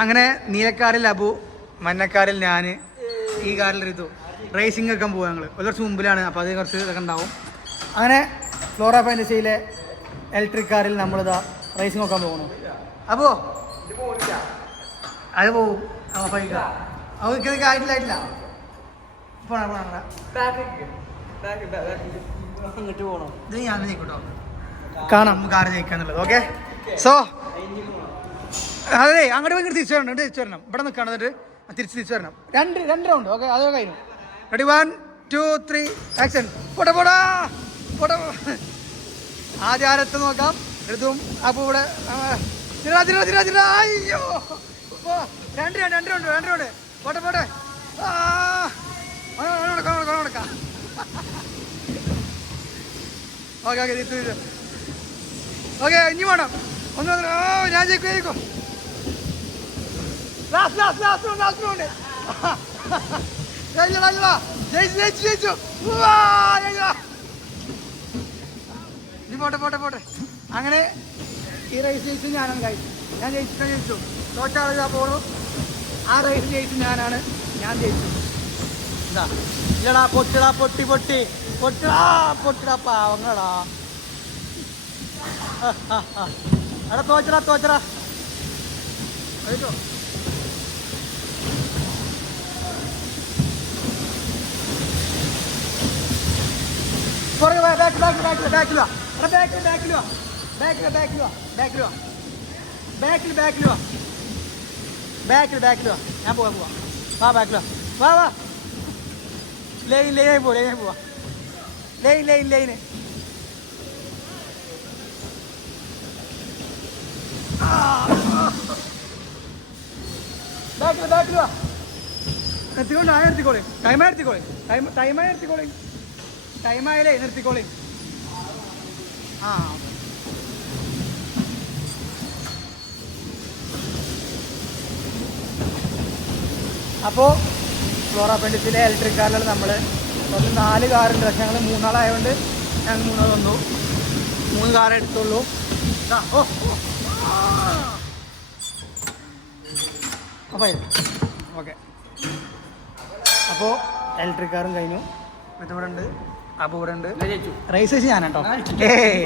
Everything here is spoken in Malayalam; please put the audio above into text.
അങ്ങനെ നീലക്കാരിൽ അബു, മഞ്ഞക്കാരിൽ ഞാൻ, ഈ കാറിൽ ഋതു റേസിംഗ് ഒക്കെ പോവാം. ഞങ്ങൾ കുറച്ച് മുമ്പിലാണ്, അപ്പോൾ അത് കുറച്ച് ഇതൊക്കെ ഉണ്ടാവും. അങ്ങനെ ഫ്ലോറ ഫാൻറ്റസിയിലെ ഇലക്ട്രിക് കാറിൽ നമ്മളിതാ റേസിംഗ് നോക്കാൻ പോകണം. അപ്പോൾ അത് പോവും. അവർക്ക് ആയിട്ടില്ല. ഇത് ഞാൻ ജയിക്കൂട്ടോ, കാണാം കാറ് ജയിക്കാന്നുള്ളത്. ഓക്കെ, സോ അതെ അങ്ങോട്ട് പോയി തിരിച്ചു വരണം. ഇവിടെ നിൽക്കണം, എന്നിട്ട് തിരിച്ചു വരണം. രണ്ട് റൗണ്ട്. ഓക്കെ, അത് കഴിഞ്ഞു. Ready, 1 2 3 action. പോടാ. ആദ്യം ആരെത്ത് നോക്കാം. ഋതുവും അപ്പോൾ ഇവിടെ അയ്യോ, രണ്ട് റൗണ്ട്. പോട്ടെ കൊടുക്കാം. ഓക്കെ തിരിച്ചു. ഓക്കെ, ഇനി വേണം ഒന്ന്. ഞാൻ ജയിക്കും. ലാസ്റ്റ് ജയിച്ചു. ഇനി പോട്ടെ. അങ്ങനെ ഈ റേസ് ജയിച്ചു ഞാനാണ്. ഞാൻ ജയിച്ചു. തോറ്റാളിതാ പോണു. ആ റേസ് ജയിച്ചു ഞാനാണ്. ഞാൻ ജയിച്ചു. എന്താ ഇല്ലടാ, പൊട്ടിടാ പാവങ്ങളാ. എടാ തോച്ചടാ കേട്ടോ. ബാക്കിൽ വാ. ഞാൻ പോവാ. വാ ബാക്കിൽ വാ. ലൈൻ പോവാ. ലൈന്. ബാക്കിൽ വാ. നിർത്തിക്കോളെ. ടൈമായാലേ നിർത്തിക്കോളെ. അപ്പോൾ ഫ്ലോറ ഫാൻറ്റസിയിലെ ഇലക്ട്രിക് കാറിൽ നമ്മൾ 4 കാറുണ്ട്. പക്ഷെ ഞങ്ങൾ 3 ആളായതുകൊണ്ട് ഞങ്ങൾ 3 വന്നു. 3 കാറേ എടുത്തുള്ളൂ. ഓക്കെ, അപ്പോൾ ഇലക്ട്രിക് കാറും കഴിഞ്ഞു. ഇവിടെ ഉണ്ട്, അബു ഇവിടെ ഉണ്ട്. റേസ് ഞാനാട്ടോ.